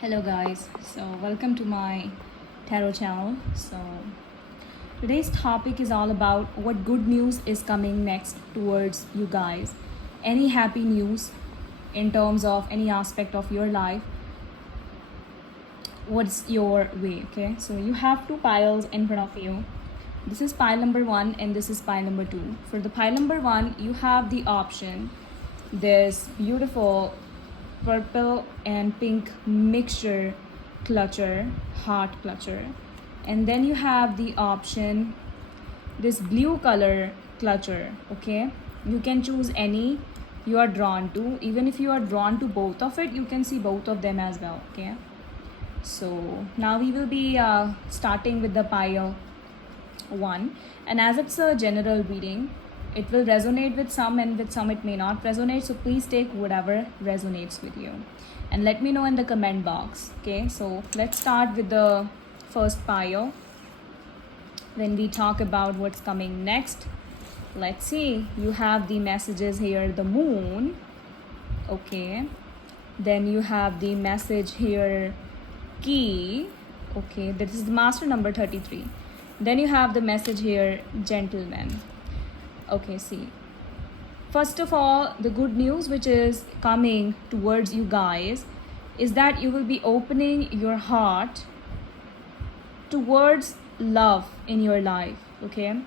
Hello guys, so welcome to my tarot channel. So today's topic is all about what good news is coming next towards you guys. Any happy news in terms of any aspect of your life, what's your way, okay? So you have two piles in front of you. This is pile number 1 and this is pile number 2. For the pile number 1, you have the option, this beautiful purple and pink mixture clutcher, heart clutcher. And then you have the option, this blue color clutcher, okay? You can choose any you are drawn to. Even if you are drawn to both of it, you can see both of them as well, okay? So now we will be starting with the pile 1, and as it's a general reading, it will resonate with some and with some it may not resonate, so please take whatever resonates with you and let me know in the comment box. Okay, so let's start with the first pile. Then we talk about what's coming next. Let's see, you have the messages here, the moon, okay, then you have the message here, key, okay, this is the master number 33. Then you have the message here, gentleman. Okay, see, first of all, the good news which is coming towards you guys is that you will be opening your heart towards love in your life, okay?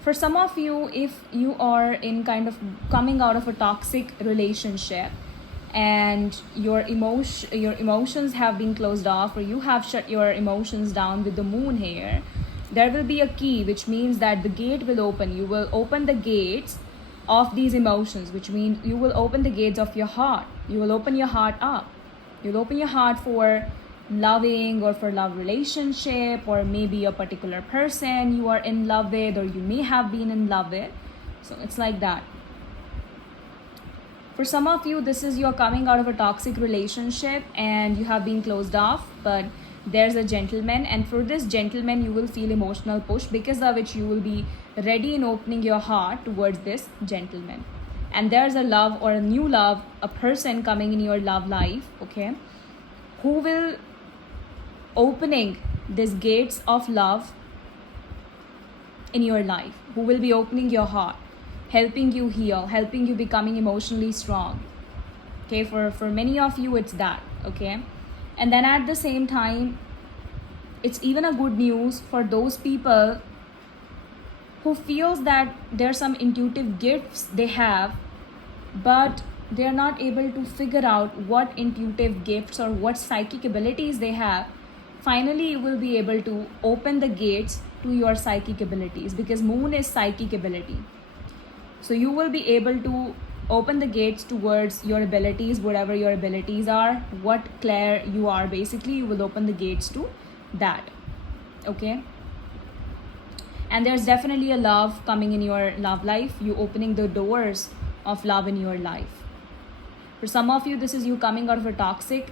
For some of you, if you are in kind of coming out of a toxic relationship and your emotions have been closed off, or you have shut your emotions down with the moon here, there will be a key, which means that the gate will open. You will open the gates of these emotions, which means you will open the gates of your heart. You will open your heart up. You'll open your heart for loving or for love relationship, or maybe a particular person you are in love with, or you may have been in love with. So it's like that. For some of you, this is you're coming out of a toxic relationship and you have been closed off, but there's a gentleman, and for this gentleman you will feel emotional push, because of which you will be ready in opening your heart towards this gentleman. And there's a love or a new love, a person coming in your love life, okay, who will opening these gates of love in your life, who will be opening your heart, helping you heal, helping you becoming emotionally strong, okay? For many of you it's that, okay? And then at the same time, it's even a good news for those people who feels that there's some intuitive gifts they have, but they're not able to figure out what intuitive gifts or what psychic abilities they have. Finally, you will be able to open the gates to your psychic abilities, because moon is psychic ability. So you will be able to open the gates towards your abilities, whatever your abilities are, what clair you are, basically you will open the gates to that, okay? And there's definitely a love coming in your love life, you opening the doors of love in your life. For some of you, this is you coming out of a toxic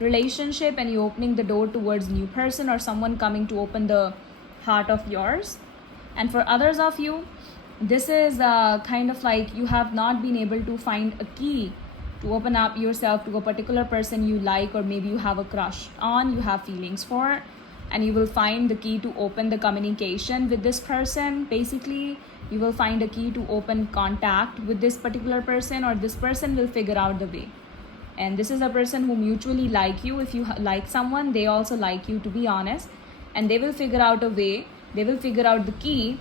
relationship and you opening the door towards new person or someone coming to open the heart of yours. And for others of you, this is kind of like you have not been able to find a key to open up yourself to a particular person you like, or maybe you have a crush on, you have feelings for, and you will find the key to open the communication with this person. Basically, you will find a key to open contact with this particular person, or this person will figure out the way. And this is a person who mutually like you. If you like someone, they also like you, to be honest, and they will figure out a way, they will figure out the key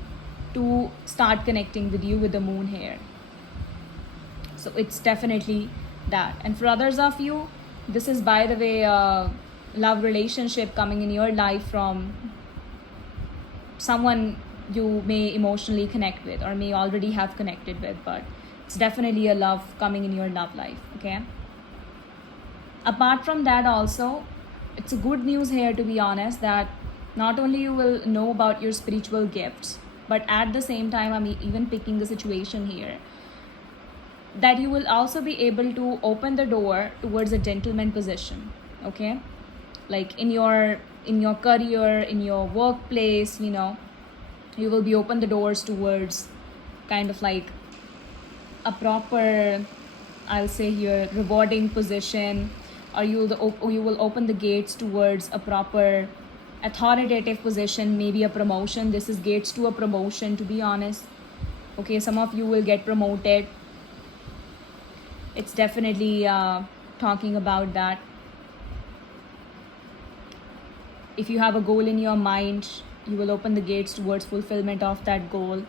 to start connecting with you with the moon here. So it's definitely that. And for others of you, this is, by the way, love relationship coming in your life from someone you may emotionally connect with or may already have connected with, but it's definitely a love coming in your love life, okay? Apart from that also, it's a good news here, to be honest, that not only you will know about your spiritual gifts, but at the same time, I'm even picking the situation here, that you will also be able to open the door towards a gentleman position, okay? Like in your career, in your workplace, you know, you will be open the doors towards kind of like a proper, I'll say here, rewarding position, or you will open the gates towards a proper authoritative position, maybe a promotion. This is gates to a promotion, to be honest. Okay, some of you will get promoted. It's definitely talking about that. If you have a goal in your mind, you will open the gates towards fulfillment of that goal.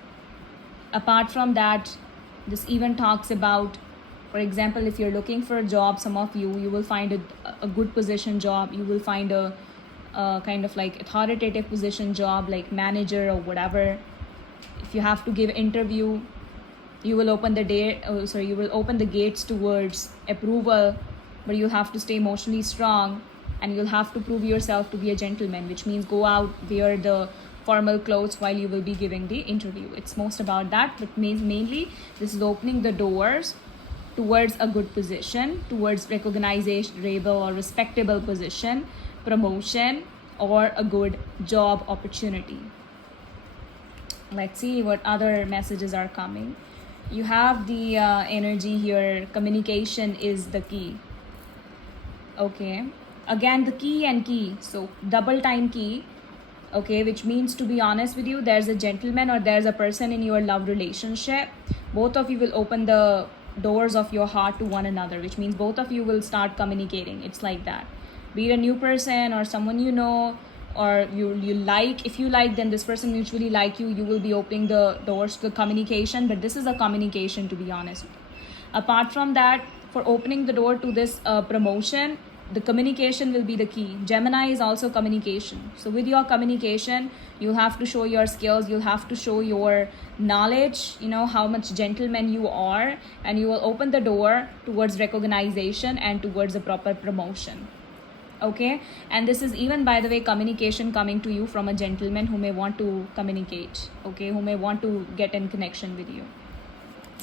Apart from that, this even talks about, for example, if you're looking for a job, some of you will find a good position job. You will find a kind of like authoritative position job, like manager or whatever. If you have to give interview, you will open you will open the gates towards approval, but you have to stay emotionally strong, and you'll have to prove yourself to be a gentleman, which means go out, wear the formal clothes while you will be giving the interview. It's most about that, but mainly this is opening the doors towards a good position, towards recognition, label or respectable position, promotion, or a good job opportunity. Let's see what other messages are coming. You have the energy here. Communication is the key. Okay, again the key and key, so double time key. Okay, which means, to be honest with you, there's a gentleman or there's a person in your love relationship. Both of you will open the doors of your heart to one another, which means both of you will start communicating. It's like that. Be it a new person or someone you know, or you like. If you like, then this person mutually like you will be opening the doors to the communication. But this is a communication, to be honest. Apart from that, for opening the door to this promotion, the communication will be the key. Gemini is also communication. So with your communication, you'll have to show your skills, you'll have to show your knowledge, how much gentleman you are, and you will open the door towards recognition and towards a proper promotion. Okay, and this is even, by the way, communication coming to you from a gentleman who may want to communicate, okay, who may want to get in connection with you.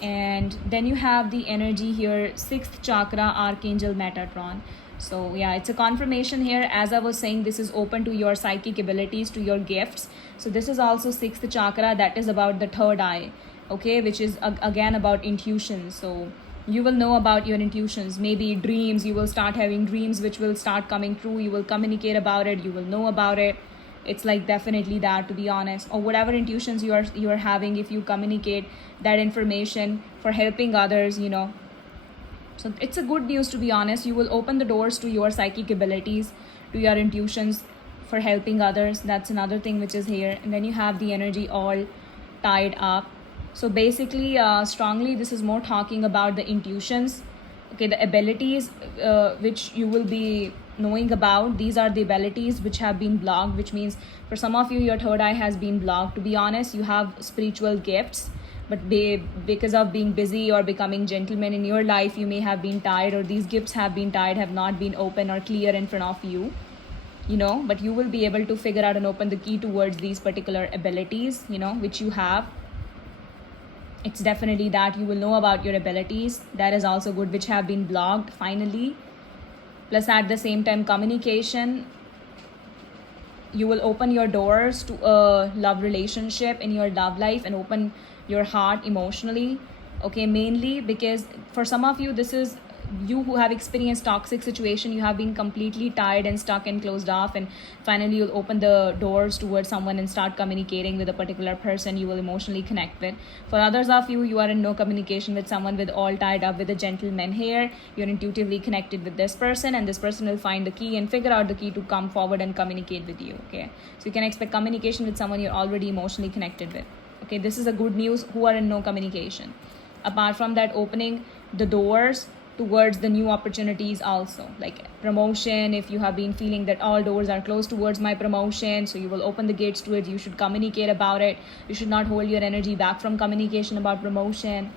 And then you have the energy here, 6th chakra, Archangel Metatron. So yeah, it's a confirmation here. As I was saying, this is open to your psychic abilities, to your gifts. So this is also 6th chakra, that is about the third eye, okay, which is again about intuition. So you will know about your intuitions, maybe dreams. You will start having dreams which will start coming true. You will communicate about it, you will know about it. It's like definitely that, to be honest. Or whatever intuitions you are having, if you communicate that information for helping others, so it's a good news, to be honest. You will open the doors to your psychic abilities, to your intuitions for helping others. That's another thing which is here. And then you have the energy all tied up. So basically, strongly, this is more talking about the intuitions, okay, the abilities which you will be knowing about. These are the abilities which have been blocked, which means for some of you, your third eye has been blocked. To be honest, you have spiritual gifts, but because of being busy or becoming gentleman in your life, you may have been tired, or these gifts have been tied, have not been open or clear in front of you, but you will be able to figure out and open the key towards these particular abilities, which you have. It's definitely that you will know about your abilities. That is also good, which have been blocked finally. Plus, at the same time, communication. You will open your doors to a love relationship in your love life and open your heart emotionally. Okay, mainly because for some of you, this is you who have experienced toxic situation. You have been completely tired and stuck and closed off, and finally you'll open the doors towards someone and start communicating with a particular person you will emotionally connect with. For others of you, you are in no communication with someone, with all tied up with a gentleman here. You're intuitively connected with this person, and this person will find the key and figure out the key to come forward and communicate with you. Okay, so you can expect communication with someone you're already emotionally connected with. Okay, this is a good news who are in no communication. Apart from that, opening the doors towards the new opportunities also, like promotion. If you have been feeling that all doors are closed towards my promotion, so you will open the gates to it. You should communicate about it. You should not hold your energy back from communication about promotion.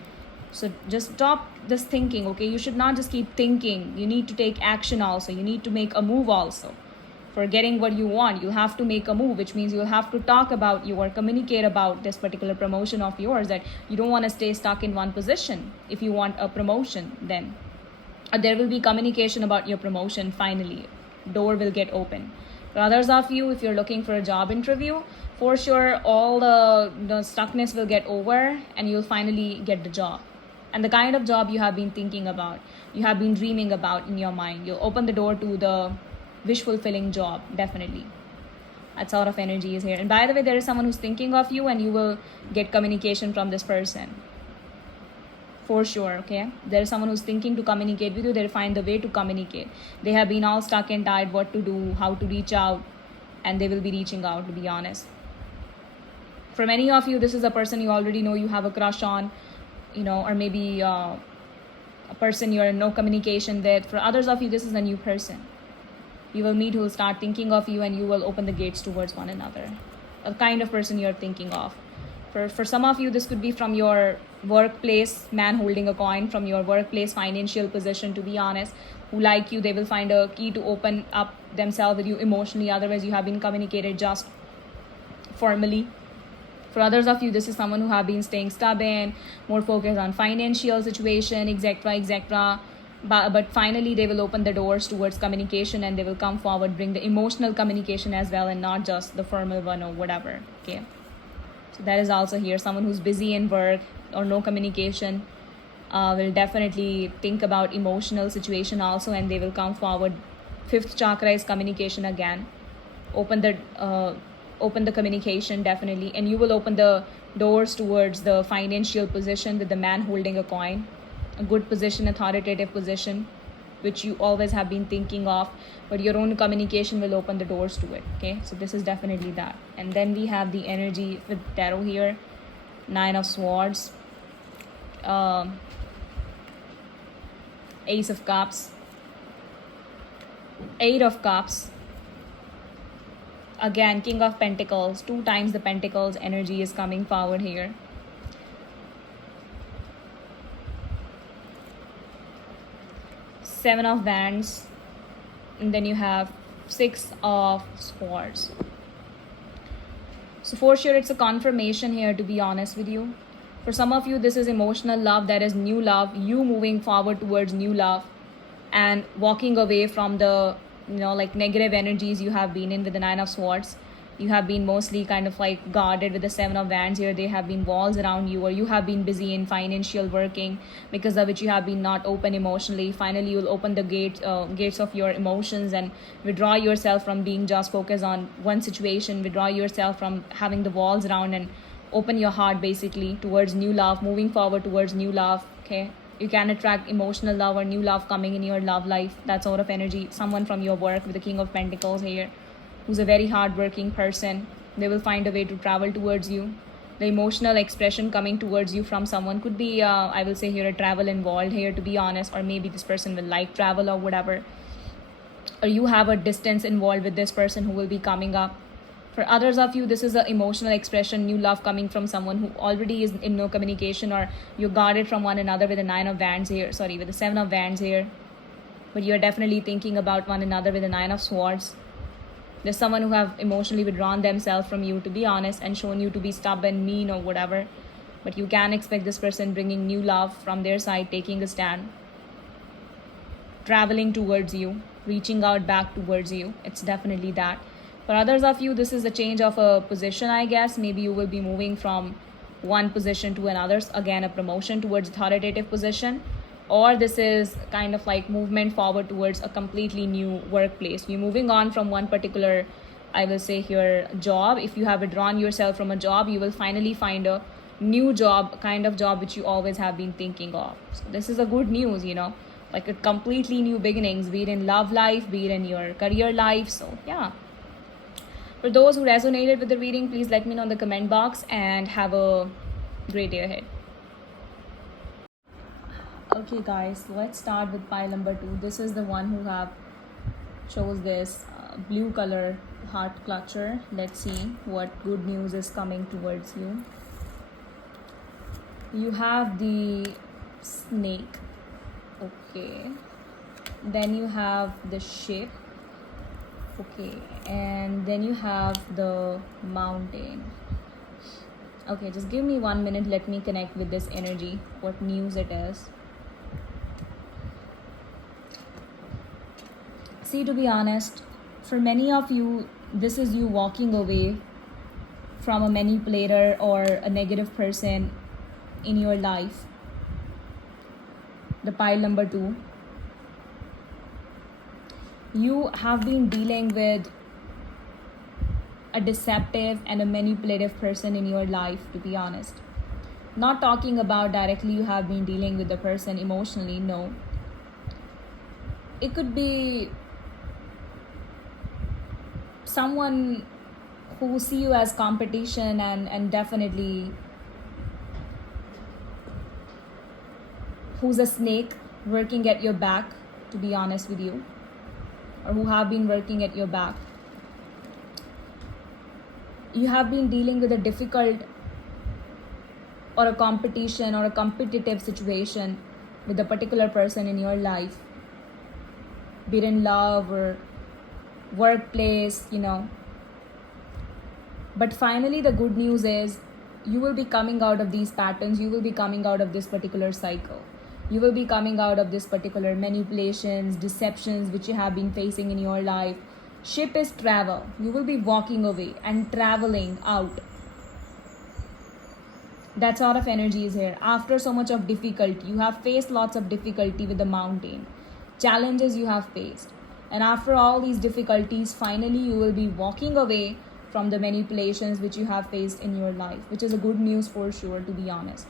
So just stop this thinking, okay? You should not just keep thinking. You need to take action also. You need to make a move also. For getting what you want, you have to make a move, which means you'll have to talk about you or communicate about this particular promotion of yours, that you don't want to stay stuck in one position. If you want a promotion, then there will be communication about your promotion. Finally, door will get open. For others of you, if you're looking for a job interview, for sure all the stuckness will get over and you'll finally get the job. and the kind of job you have been thinking about, you have been dreaming about in your mind. You'll open the door to the wish fulfilling job, definitely. That sort of energy is here. And by the way, there is someone who's thinking of you, and you will get communication from this person. For sure, okay? There is someone who's thinking to communicate with you. They'll find the way to communicate. They have been all stuck and tired what to do, how to reach out, and they will be reaching out, to be honest. For many of you, this is a person you already know you have a crush on, or maybe a person you're in no communication with. For others of you, this is a new person you will meet who will start thinking of you, and you will open the gates towards one another. A kind of person you're thinking of. For some of you, this could be from your workplace, man holding a coin, from your workplace financial position, to be honest, who like you. They will find a key to open up themselves with you emotionally. Otherwise, you have been communicated just formally. For others of you, this is someone who have been staying stubborn, more focused on financial situation, etc. But finally, they will open the doors towards communication, and they will come forward, bring the emotional communication as well, and not just the formal one or whatever. Okay. So that is also here. Someone who's busy in work or no communication will definitely think about emotional situation also, and they will come forward. Fifth chakra is communication again. Open the communication, definitely, and you will open the doors towards the financial position with the man holding a coin, a good position, authoritative position, which you always have been thinking of, but your own communication will open the doors to it. Okay, so this is definitely that. And then we have the energy with tarot here. 9 of Swords, Ace of Cups, 8 of Cups, again King of Pentacles, 2 times the Pentacles energy is coming forward here. Seven of Wands, and then you have 6 of Swords. So for sure, it's a confirmation here, to be honest with you. For some of you, this is emotional love. That is new love, you moving forward towards new love and walking away from the negative energies you have been in with the 9 of Swords. You have been mostly kind of like guarded with the 7 of Wands here. There have been walls around you, or you have been busy in financial working, because of which you have been not open emotionally. Finally, you'll open the gates of your emotions and withdraw yourself from being just focused on one situation. Withdraw yourself from having the walls around and open your heart basically towards new love, moving forward towards new love. Okay, you can attract emotional love or new love coming in your love life. That sort of energy. Someone from your work with the King of Pentacles here, who's a very hardworking person. They will find a way to travel towards you. The emotional expression coming towards you from someone could be, I will say here, a travel involved here, to be honest, or maybe this person will like travel or whatever. Or you have a distance involved with this person who will be coming up. For others of you, this is an emotional expression, new love coming from someone who already is in no communication, or you're guarded from one another with the 9 of Wands here, with the 7 of Wands here. But you're definitely thinking about one another with the 9 of Swords. There's someone who have emotionally withdrawn themselves from you, to be honest, and shown you to be stubborn, mean, or whatever. But you can expect this person bringing new love from their side, taking a stand, traveling towards you, reaching out back towards you. It's definitely that. For others of you, this is a change of a position, I guess. Maybe you will be moving from one position to another. Again, a promotion towards authoritative position. Or this is kind of like movement forward towards a completely new workplace. You're moving on from one particular, I will say here, job. If you have withdrawn yourself from a job, you will finally find a new job, kind of job which you always have been thinking of. So this is a good news, like a completely new beginnings, be it in love life, be it in your career life. So yeah. For those who resonated with the reading, please let me know in the comment box, and have a great day ahead. Okay guys, let's start with pile number 2. This is the one who have chose this blue color heart clutcher. Let's see what good news is coming towards you. You have the snake. Okay. Then you have the ship. Okay. And then you have the mountain. Okay, just give me 1 minute. Let me connect with this energy. What news it is. See, to be honest, for many of you, this is you walking away from a manipulator or a negative person in your life. the pile number 2, you have been dealing with a deceptive and a manipulative person in your life, to be honest. Not talking about directly you have been dealing with the person emotionally, no. It could be someone who see you as competition and definitely who's a snake working at your back, to be honest with you, or who have been working at your back. You have been dealing with a difficult or a competition or a competitive situation with a particular person in your life, be it in love or workplace, But finally, the good news is you will be coming out of these patterns. You will be coming out of this particular cycle. You will be coming out of this particular manipulations, deceptions which you have been facing in your life. Ship is travel. You will be walking away and traveling out. That sort of energy is here. After so much of difficulty, you have faced lots of difficulty with the mountain. Challenges you have faced. And after all these difficulties, finally you will be walking away from the manipulations which you have faced in your life, which is a good news for sure, to be honest.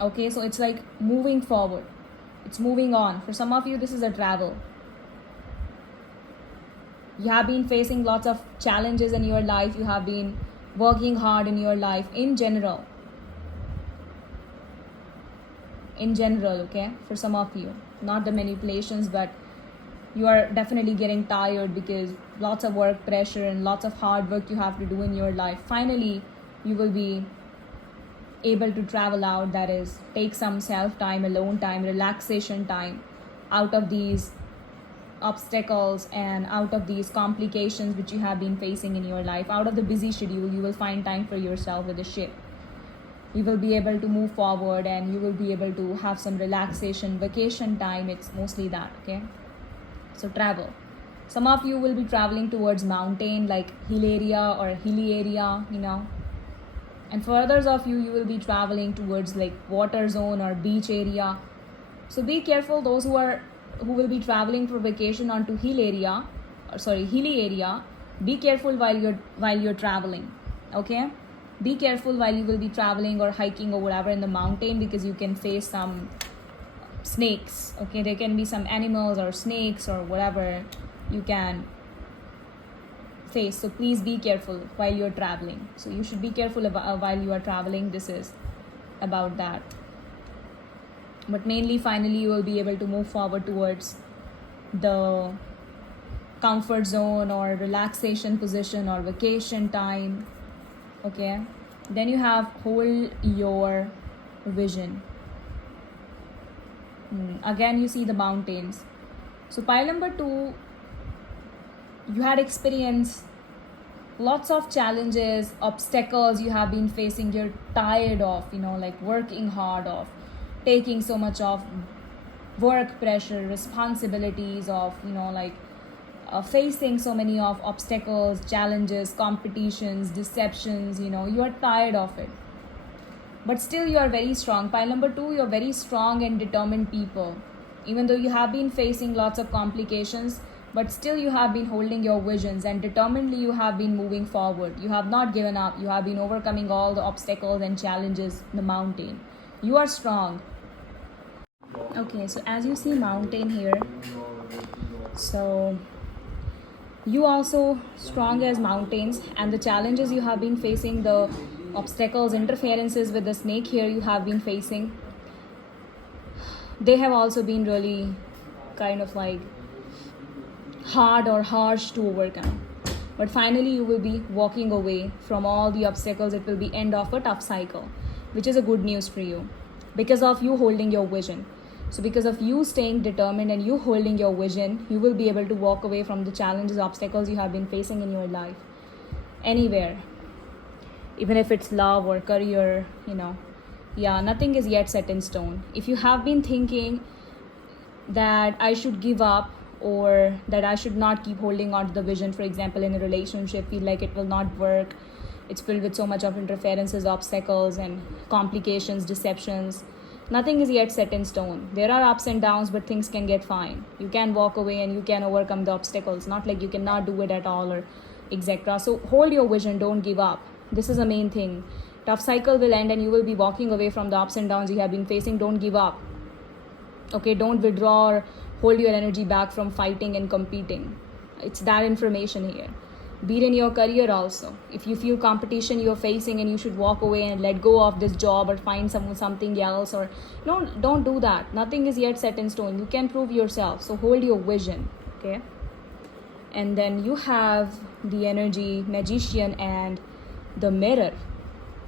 Okay, so it's like moving forward. It's moving on. For some of you, this is a travel. You have been facing lots of challenges in your life. You have been working hard in your life in general. Okay, for some of you, not the manipulations, but you are definitely getting tired because lots of work pressure and lots of hard work you have to do in your life. Finally, you will be able to travel out, that is, take some self time, alone time, relaxation time out of these obstacles and out of these complications which you have been facing in your life. Out of the busy schedule, you will find time for yourself with the ship. You will be able to move forward and you will be able to have some relaxation, vacation time. It's mostly that, okay? So travel. Some of you will be traveling towards mountain, like hill area or hilly area, And for others of you, you will be traveling towards like water zone or beach area. So be careful, those who will be traveling for vacation onto hilly area. Be careful while you're traveling, okay? Be careful while you will be traveling or hiking or whatever in the mountain, because you can face some snakes, okay? There can be some animals or snakes or whatever you can face. So please be careful while you're traveling. So you should be careful while you are traveling. This is about that. But mainly, finally, you will be able to move forward towards the comfort zone or relaxation position or vacation time, okay? Then you have hold your vision. Again, you see the mountains. So pile number 2, you had experienced lots of challenges, obstacles you have been facing. You're tired of, like working hard, of taking so much of work pressure, responsibilities, of facing so many of obstacles, challenges, competitions, deceptions. You are tired of it, but still you are very strong. Pile number 2, you're very strong and determined people. Even though you have been facing lots of complications, but still you have been holding your visions, and determinedly you have been moving forward. You have not given up. You have been overcoming all the obstacles and challenges in the mountain. You are strong. Okay, so as you see mountain here, so you also strong as mountains, and the challenges you have been facing, the obstacles, interferences with the snake here you have been facing, they have also been really kind of like hard or harsh to overcome. But finally you will be walking away from all the obstacles. It will be end of a tough cycle, which is a good news for you, because of you holding your vision. So because of you staying determined and you holding your vision, you will be able to walk away from the challenges, obstacles you have been facing in your life. Anywhere, even if it's love or career, nothing is yet set in stone. If you have been thinking that I should give up or that I should not keep holding on to the vision, for example, in a relationship, feel like it will not work, it's filled with so much of interferences, obstacles and complications, deceptions, Nothing is yet set in stone. There are ups and downs, but things can get fine. You can walk away and you can overcome the obstacles. Not like you cannot do it at all or etc. So hold your vision, don't give up. This is the main thing. Tough cycle will end and you will be walking away from the ups and downs you have been facing. Don't give up. Okay, don't withdraw or hold your energy back from fighting and competing. It's that information here. Be it in your career also. If you feel competition you're facing and you should walk away and let go of this job or find something else, or no, don't do that. Nothing is yet set in stone. You can prove yourself. So hold your vision. Okay. And then you have the energy, magician, and the mirror.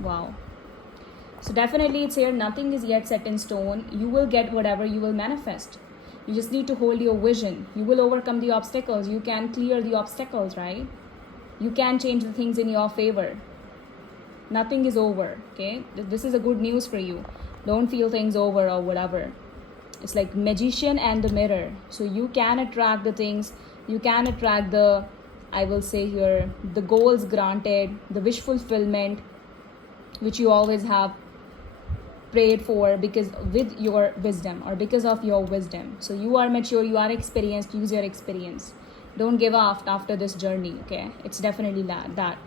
Wow. So definitely it's here. Nothing is yet set in stone. You will get whatever you will manifest. You just need to hold your vision. You will overcome the obstacles. You can clear the obstacles, right? You can change the things in your favor. Nothing is over, okay? This is a good news for you. Don't feel things over or whatever. It's like magician and the mirror. So you can attract the things. You can attract the, I will say here, the goals granted, the wish fulfillment, which you always have prayed for because with your wisdom or because of your wisdom. So you are mature, you are experienced, use your experience. Don't give up after this journey, okay? It's definitely that.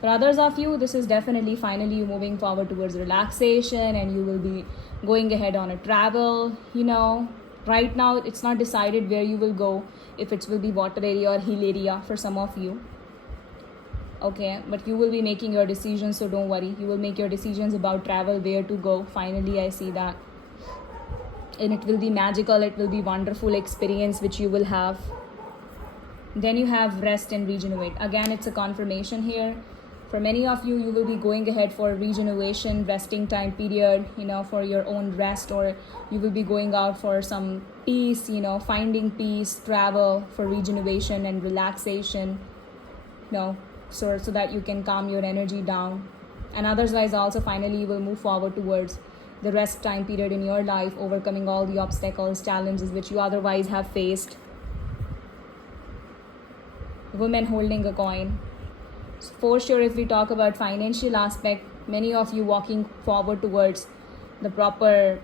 For others of you, this is definitely finally you moving forward towards relaxation and you will be going ahead on a travel, Right now, it's not decided where you will go, if it will be water area or hill area for some of you. Okay, but you will be making your decisions, so don't worry. You will make your decisions about travel, where to go. Finally, I see that. And it will be magical, it will be wonderful experience which you will have. Then you have rest and regenerate. Again, it's a confirmation here. For many of you, you will be going ahead for regeneration, resting time period, for your own rest, or you will be going out for some peace, finding peace, travel for regeneration and relaxation, so that you can calm your energy down. And otherwise also finally you will move forward towards the rest time period in your life, overcoming all the obstacles, challenges which you otherwise have faced. Women holding a coin. For sure, if we talk about financial aspect, many of you walking forward towards the proper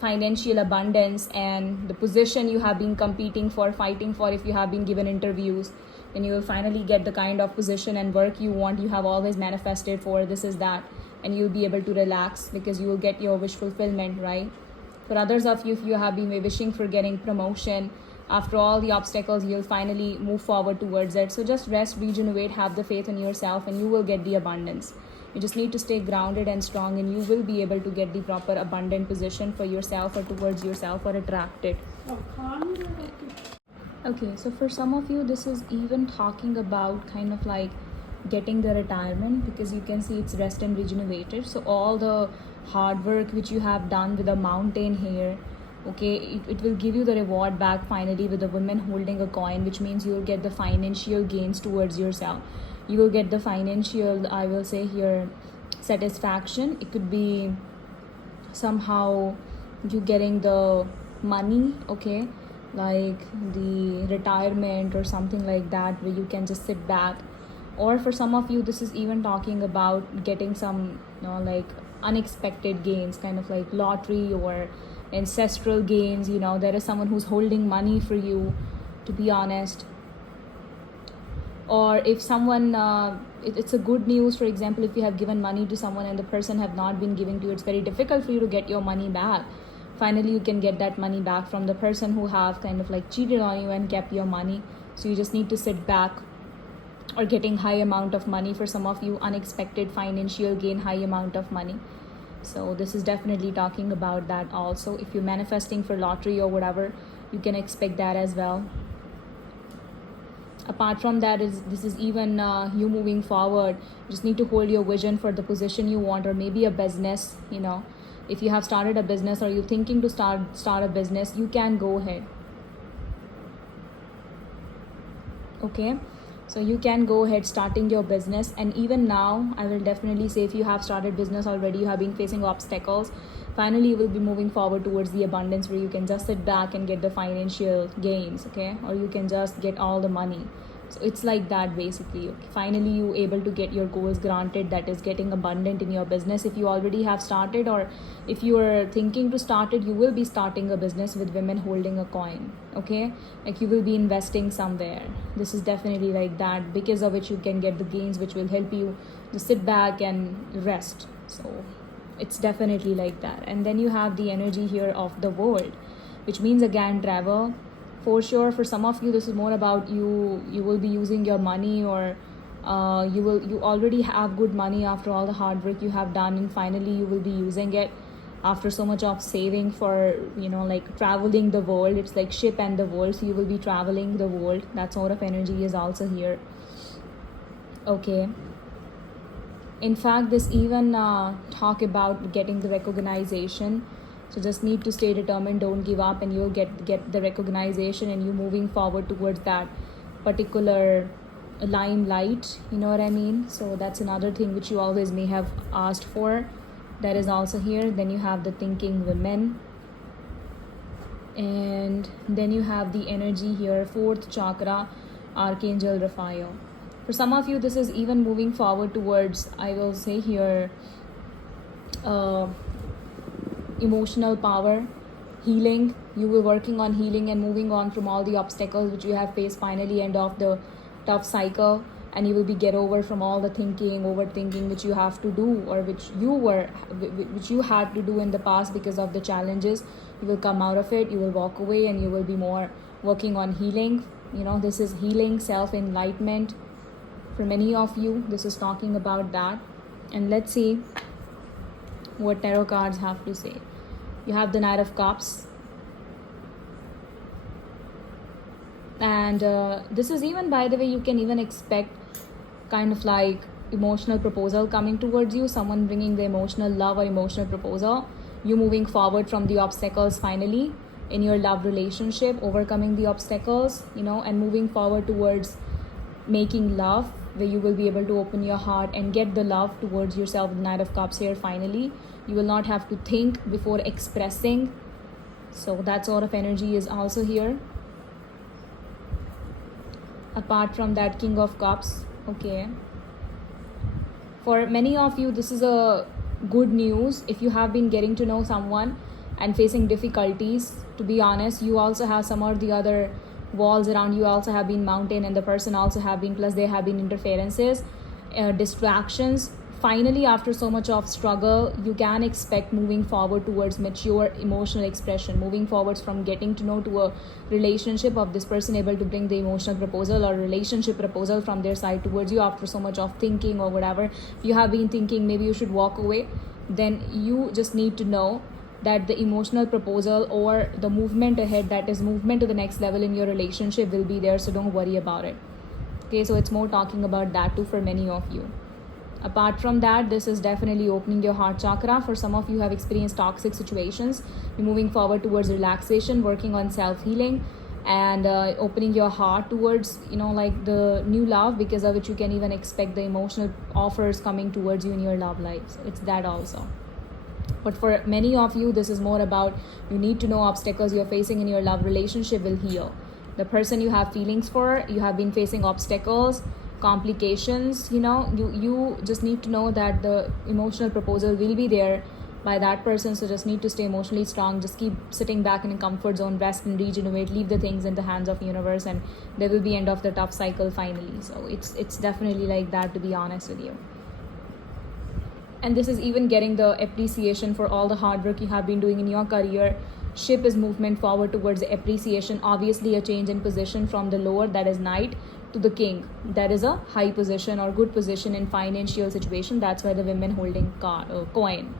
financial abundance and the position you have been competing for, fighting for. If you have been given interviews, and you will finally get the kind of position and work you want, you have always manifested for, this is that, and you'll be able to relax because you will get your wish fulfillment, right? For others of you, if you have been wishing for getting promotion, after all the obstacles, you'll finally move forward towards it. So just rest, regenerate, have the faith in yourself, and you will get the abundance. You just need to stay grounded and strong, and you will be able to get the proper abundant position for yourself or towards yourself or attract it. Okay, so for some of you, this is even talking about kind of like getting the retirement, because you can see it's rest and regenerated. So all the hard work which you have done with a mountain here, okay, it will give you the reward back finally with the woman holding a coin, which means you will get the financial gains towards yourself. You will get the financial, I will say here, satisfaction. It could be somehow you getting the money, okay, like the retirement or something like that, where you can just sit back. Or for some of you, this is even talking about getting some like unexpected gains, kind of like lottery or ancestral gains. There is someone who's holding money for you, to be honest. Or if someone it's a good news, for example, if you have given money to someone and the person have not been giving to you, it's very difficult for you to get your money back. Finally you can get that money back from the person who have kind of like cheated on you and kept your money. So you just need to sit back. Or getting high amount of money, for some of you, unexpected financial gain, high amount of money. So this is definitely talking about that also. If you're manifesting for lottery or whatever, you can expect that as well. Apart from that, this is even you moving forward. You just need to hold your vision for the position you want, or maybe a business. If you have started a business or you're thinking to start a business, you can go ahead. Okay, so you can go ahead starting your business. And even now, I will definitely say, if you have started business already, you have been facing obstacles, finally you will be moving forward towards the abundance, where you can just sit back and get the financial gains, okay, or you can just get all the money. So it's like that basically. Okay. Finally, you able to get your goals granted, that is getting abundant in your business. If you already have started, or if you are thinking to start it, you will be starting a business with women holding a coin. Okay, like you will be investing somewhere. This is definitely like that, because of which you can get the gains which will help you to sit back and rest. So it's definitely like that. And then you have the energy here of the world, which means again travel. For sure, for some of you this is more about you will be using your money, or you already have good money after all the hard work you have done, and finally you will be using it after so much of saving for, like traveling the world. It's like ship and the world, so you will be traveling the world. That sort of energy is also here. Okay, in fact this even talk about getting the recognition. So just need to stay determined, don't give up, and you'll get the recognition, and you moving forward towards that particular limelight, you know what I mean? So that's another thing which you always may have asked for, that is also here. Then you have the thinking women, and then you have the energy here, fourth chakra, Archangel Raphael. For some of you this is even moving forward towards, I will say here, emotional power, healing. You will working on healing and moving on from all the obstacles which you have faced, finally end of the tough cycle, and you will be get over from all the thinking, overthinking which you have to do, or which you had to do in the past because of the challenges. You will come out of it, you will walk away, and you will be more working on healing. This is healing, self-enlightenment. For many of you this is talking about that. And let's see what tarot cards have to say. You have the Knight of Cups, and this is even, by the way, you can even expect kind of like emotional proposal coming towards you, someone bringing the emotional love or emotional proposal, you moving forward from the obstacles finally in your love relationship, overcoming the obstacles, and moving forward towards making love, where you will be able to open your heart and get the love towards yourself. The Knight of Cups here, finally you will not have to think before expressing. So that sort of energy is also here. Apart from that, King of Cups. Okay, for many of you this is a good news. If you have been getting to know someone and facing difficulties, to be honest, you also have some or the other walls around you also have been mountain, and the person also have been, plus there have been interferences, distractions. Finally, after so much of struggle, you can expect moving forward towards mature emotional expression, moving forwards from getting to know to a relationship of this person able to bring the emotional proposal or relationship proposal from their side towards you after so much of thinking or whatever. If you have been thinking maybe you should walk away, then you just need to know that the emotional proposal or the movement ahead, that is movement to the next level in your relationship, will be there. So don't worry about it. Okay, so it's more talking about that too for many of you. Apart from that, this is definitely opening your heart chakra. For some of you have experienced toxic situations, you're moving forward towards relaxation, working on self-healing, and opening your heart towards, like the new love, because of which you can even expect the emotional offers coming towards you in your love life. So it's that also. But for many of you, this is more about, you need to know obstacles you're facing in your love relationship will heal. The person you have feelings for, you have been facing obstacles, complications, you just need to know that the emotional proposal will be there by that person. So just need to stay emotionally strong, just keep sitting back in a comfort zone, rest and regenerate, leave the things in the hands of the universe, and there will be end of the tough cycle finally. So it's definitely like that, to be honest with you. And this is even getting the appreciation for all the hard work you have been doing in your career. Ship is movement forward towards the appreciation. Obviously a change in position from the lower, that is Knight, to the King, that is a high position or good position in financial situation. That's why the women holding coin.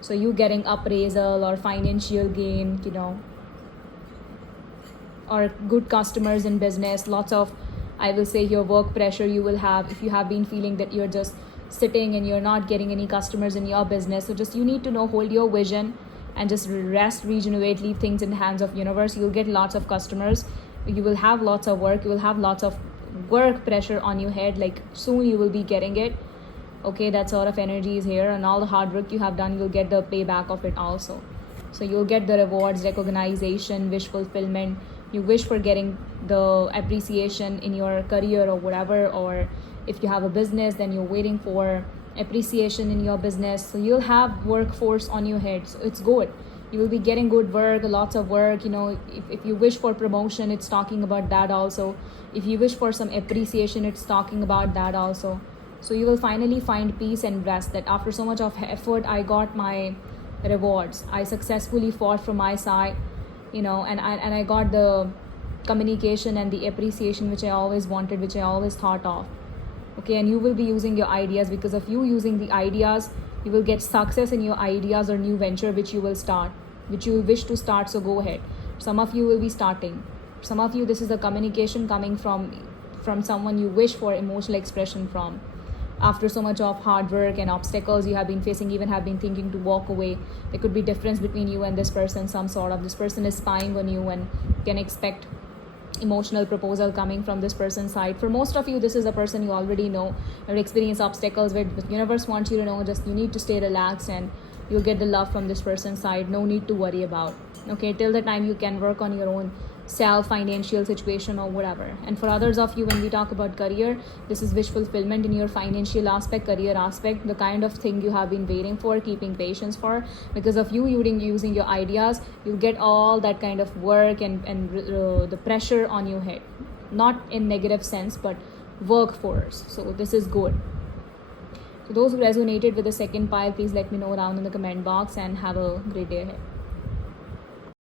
So you getting appraisal or financial gain, or good customers in business. Lots of, I will say, your work pressure you will have if you have been feeling that you're just sitting and you're not getting any customers in your business. So just you need to know, hold your vision and just rest, regenerate, leave things in the hands of universe. You'll get lots of customers, you will have lots of work, you will have lots of work pressure on your head, like soon you will be getting it. Okay, that sort of energy is here, and all the hard work you have done, you'll get the payback of it also. So you'll get the rewards, recognition, wish fulfillment. you wish for getting the appreciation in your career or whatever, or if you have a business, then you're waiting for appreciation in your business. So you'll have workforce on your head, so it's good. You will be getting good work, lots of work. If you wish for promotion, it's talking about that also. If you wish for some appreciation, it's talking about that also. So you will finally find peace and rest, that after so much of effort, I got my rewards. I successfully fought from my side, and I got the communication and the appreciation which I always wanted, which I always thought of. Okay, and you will be using your ideas. Because of you using the ideas, you will get success in your ideas or new venture which you will start, which you wish to start. So go ahead. Some of you will be starting. Some of you, this is a communication coming from someone you wish for emotional expression from. After so much of hard work and obstacles you have been facing, even have been thinking to walk away, there could be difference between you and this person. Some sort of, this person is spying on you, and can expect emotional proposal coming from this person's side. For most of you, this is a person you already know or experience obstacles with. The universe wants you to know, just you need to stay relaxed and you'll get the love from this person's side. No need to worry about. Okay, till the time you can work on your own self, financial situation or whatever. And for others of you, when we talk about career, this is wish fulfillment in your financial aspect, career aspect, the kind of thing you have been waiting for, keeping patience for. Because of you using your ideas, you'll get all that kind of work and the pressure on your head, not in negative sense, but workforce. So this is good. So those who resonated with the second pile, please let me know down in the comment box, and have a great day ahead.